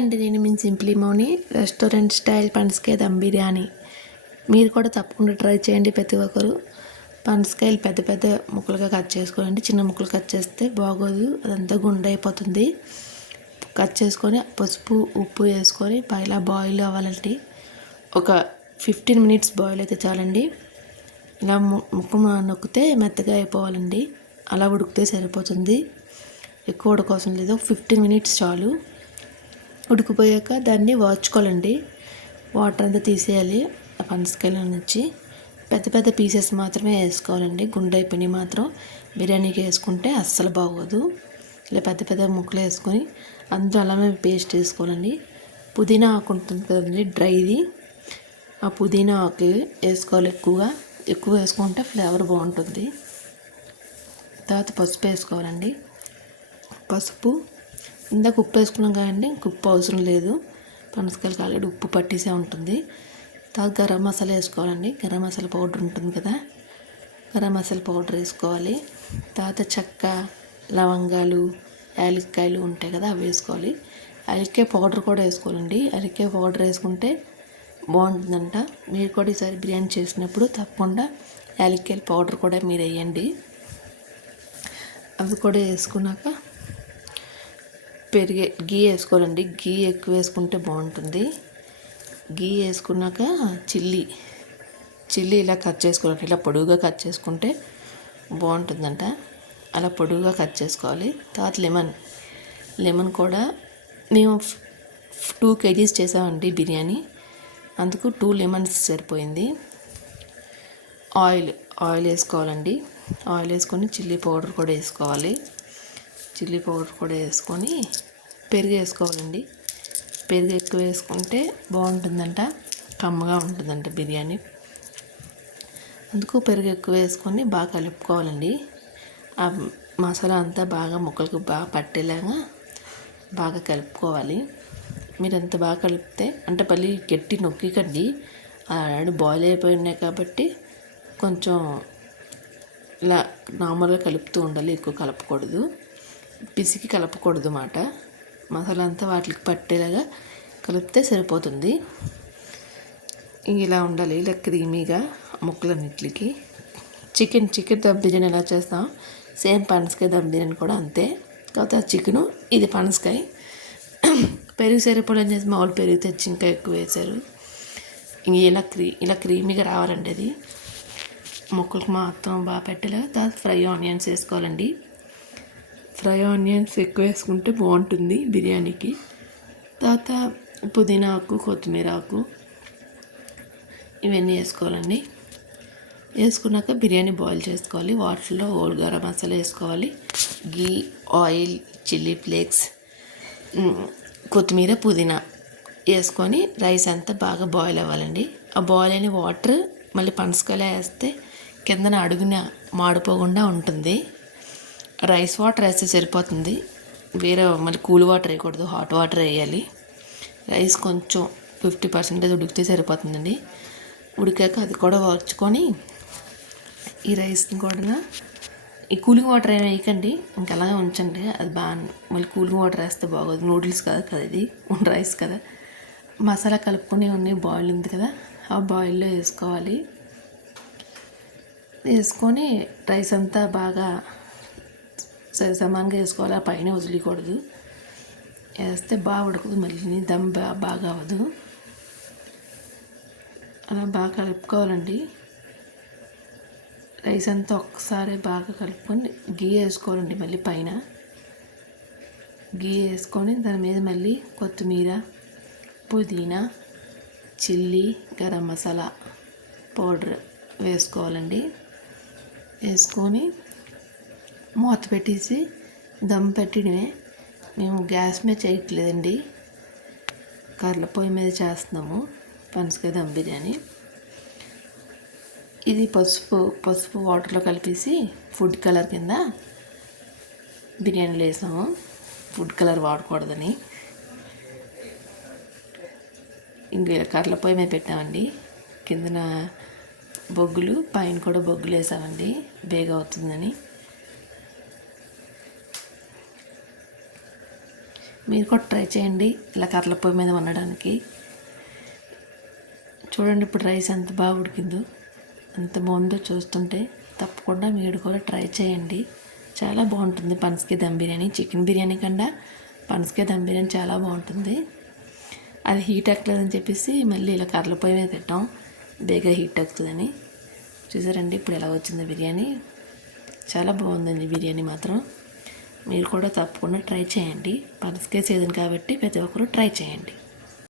అండి, నేను మీ సింప్లీ మౌని. Restaurant style పనసకాయ దమ్ బిర్యానీ మీరు కూడా తప్పకుండా ట్రై చేయండి. ప్రతి ఒక్కరు పనసకాయలు పెద్ద పెద్ద ముక్కలుగా కట్ చేసుకోండి. చిన్న ముక్కలు కట్ చేస్తే బాగోదు, అదంతా గుండె అయిపోతుంది. కట్ చేసుకొని పసుపు ఉప్పు వేసుకొని ఇలా బాయిల్ అవ్వాలండి. ఒక 15 మినిట్స్ బాయిల్ అయితే చాలండి. ఇలా ముక్క నొక్కితే మెత్తగా అయిపోవాలండి. అలా ఉడికితే సరిపోతుంది, ఎక్కువ ఉడకవసరం లేదు. 15 మినిట్స్ చాలు. ఉడికిపోయాక దాన్ని వాచుకోవాలండి. వాటర్ అంతా తీసేయాలి ఆ పనసకాయల నుంచి. పెద్ద పెద్ద పీసెస్ మాత్రమే వేసుకోవాలండి. గుండె అయిపోయినవి మాత్రం బిర్యానీకి వేసుకుంటే అస్సలు బాగోదు. ఇలా పెద్ద పెద్ద ముక్కలు వేసుకొని అందులో అలానే పేస్ట్ వేసుకోవాలండి. పుదీనా ఆకు ఉంటుంది కదండి, డ్రైది. ఆ పుదీనా ఆకు వేసుకోవాలి. ఎక్కువ వేసుకుంటే ఫ్లేవర్ బాగుంటుంది. తర్వాత పసుపు వేసుకోవాలండి. పసుపు ఇందాక ఉప్పు వేసుకున్నాం కదండి, ఉప్పు అవసరం లేదు. పనసకాయలకు ఆల్రెడీ ఉప్పు పట్టేసే ఉంటుంది. తర్వాత గరం మసాలా వేసుకోవాలండి. గరం మసాలా పౌడర్ ఉంటుంది కదా, గరం మసాలా పౌడర్ వేసుకోవాలి. తర్వాత చెక్క, లవంగాలు, యాలక్కాయలు ఉంటాయి కదా, అవి వేసుకోవాలి. యాలక్కాయ పౌడర్ కూడా వేసుకోవాలండి. యాలక్కాయ పౌడర్ వేసుకుంటే బాగుంటుందంట. మీరు కూడా ఈసారి బిర్యానీ చేసినప్పుడు తప్పకుండా యాలక్కాయల పౌడర్ కూడా మీరు వేయండి. అవి కూడా వేసుకున్నాక గీ వేసుకోవాలండి. గీ ఎక్కువ వేసుకుంటే బాగుంటుంది. గీ వేసుకున్నాక చిల్లీ ఇలా కట్ చేసుకోవాలి. ఇలా పొడుగుగా కట్ చేసుకుంటే బాగుంటుందంట. అలా పొడుగుగా కట్ చేసుకోవాలి. తర్వాత లెమన్ కూడా మేము 2 kgs చేసామండి బిర్యానీ, అందుకు 2 లెమన్స్ సరిపోయింది. ఆయిల్ వేసుకోవాలండి. ఆయిల్ వేసుకొని చిల్లీ పౌడర్ కూడా వేసుకోవాలి. చిల్లీ పౌడర్ కూడా వేసుకొని పెరుగు వేసుకోవాలండి. పెరుగు ఎక్కువ వేసుకుంటే బాగుంటుందంట, కమ్మగా ఉంటుందంట బిర్యానీ. అందుకు పెరుగు ఎక్కువ వేసుకొని బాగా కలుపుకోవాలండి. ఆ మసాలా అంతా బాగా ముక్కలకు బాగా పట్టేలాగా బాగా కలుపుకోవాలి. మీరు ఎంత బాగా కలిపితే అంటే మళ్ళీ గట్టి నొక్కికండి, ఆల్రెడీ బాయిల్ అయిపోయి ఉన్నాయి కాబట్టి కొంచెం ఇలా నార్మల్గా కలుపుతూ ఉండాలి. ఎక్కువ కలపకూడదు, పిసికి కలపకూడదు అన్నమాట. మసాలా అంతా వాటికి పట్టేలాగా కలిపితే సరిపోతుంది. ఇలా ఉండాలి, ఇలా క్రీమీగా ముక్కలన్నిటికి. చికెన్ దమ్ బిర్యానీ ఎలా చేస్తాం సేమ్ పనసకాయ దమ్ బిర్యానీ కూడా అంతే. కాకపోతే చికెను, ఇది పనసకాయ. పెరుగు సరిపోలేని చేసి మామూలు పెరుగు తెచ్చి ఇంకా ఎక్కువ వేశారు. ఇలా క్రీమీగా రావాలండి. అది ముక్కలకు మాత్రం బాగా పెట్టేలా. తర్వాత ఫ్రై ఆనియన్స్ వేసుకోవాలండి. ఫ్రై ఆనియన్స్ ఎక్కువ వేసుకుంటే బాగుంటుంది బిర్యానీకి. తర్వాత పుదీనా ఆకు, కొత్తిమీర ఆకు ఇవన్నీ వేసుకోవాలండి. వేసుకున్నాక బిర్యానీ బాయిల్ చేసుకోవాలి. వాటర్లో హోల్ గరం మసాలా వేసుకోవాలి. గీ, ఆయిల్, చిల్లీ ఫ్లేక్స్, కొత్తిమీర, పుదీనా వేసుకొని రైస్ అంతా బాగా బాయిల్ అవ్వాలండి. ఆ బాయిల్ అయిన వాటర్ మళ్ళీ పనసకాయలు వేస్తే కిందన అడుగున మాడిపోకుండా ఉంటుంది. రైస్ వాటర్ వేస్తే సరిపోతుంది, వేరే మళ్ళీ కూల్ వాటర్ వేయకూడదు, హాట్ వాటర్ వేయాలి. రైస్ కొంచెం 50% ఉడికితే సరిపోతుందండి. ఉడికాక అది కూడా వార్చుకొని ఈ రైస్ని కూడా ఈ కూలింగ్ వాటర్ ఏమి వేయకండి, ఇంకా అలాగే ఉంచండి. అది బాగా మళ్ళీ కూలింగ్ వాటర్ వేస్తే బాగోదు. నూడిల్స్ కదా ఇది రైస్ కదా. మసాలా కలుపుకొని ఉన్నాయి బాయిల్ ఉంది కదా, ఆ బాయిల్లో వేసుకోవాలి. వేసుకొని రైస్ అంతా బాగా సమానంగా వేసుకోవాలి. ఆ పైన వదిలికూడదు, వేస్తే బాగా ఉడకదు, మళ్ళీ దమ్ బాగా అవ్వదు. అలా బాగా కలుపుకోవాలండి. రైస్ అంతా ఒక్కసారి బాగా కలుపుకొని గీ వేసుకోవాలండి. మళ్ళీ పైన గీ వేసుకొని దాని మీద మళ్ళీ కొత్తిమీర, పుదీనా, చిల్లీ, గరం మసాలా పౌడర్ వేసుకోవాలండి. వేసుకొని మూత పెట్టేసి దమ్ పెట్టడమే. మేము గ్యాస్ మీద చేయట్లేదండి, కర్రల పొయ్యి మీద చేస్తున్నాము పనసకాయ దమ్ బిర్యానీ. ఇది పసుపు వాటర్లో కలిపేసి ఫుడ్ కలర్ కింద బిర్యానీలో వేసాము. ఫుడ్ కలర్ వాడకూడదని ఇంక కర్రల పొయ్యి మీద పెట్టామండి. కిందన బొగ్గులు, పైన కూడా బొగ్గులు వేసామండి, బేగా అవుతుందని. మీరు కూడా ట్రై చేయండి ఇలా కర్రల పొయ్యి మీద వండడానికి. చూడండి ఇప్పుడు రైస్ ఎంత బాగా ఉడికిందో, ఎంత బాగుందో చూస్తుంటే. తప్పకుండా మీరు కూడా ట్రై చేయండి. చాలా బాగుంటుంది పనసకాయ దమ్ బిర్యానీ. చికెన్ బిర్యానీ కన్నా పనసకాయ దమ్ బిర్యానీ చాలా బాగుంటుంది. అది హీట్ ఎక్కలేదని చెప్పేసి మళ్ళీ ఇలా కర్రల పొయ్యి మీద పెట్టాం, బేగా హీట్ ఎక్కుతుందని. చూసారండి ఇప్పుడు ఎలా వచ్చింది బిర్యానీ. చాలా బాగుందండి బిర్యానీ మాత్రం. మీరు కూడా తప్పకుండా ట్రై చేయండి. పనసకాయ సీజన్ కాబట్టి ప్రతి ఒక్కరు ట్రై చేయండి.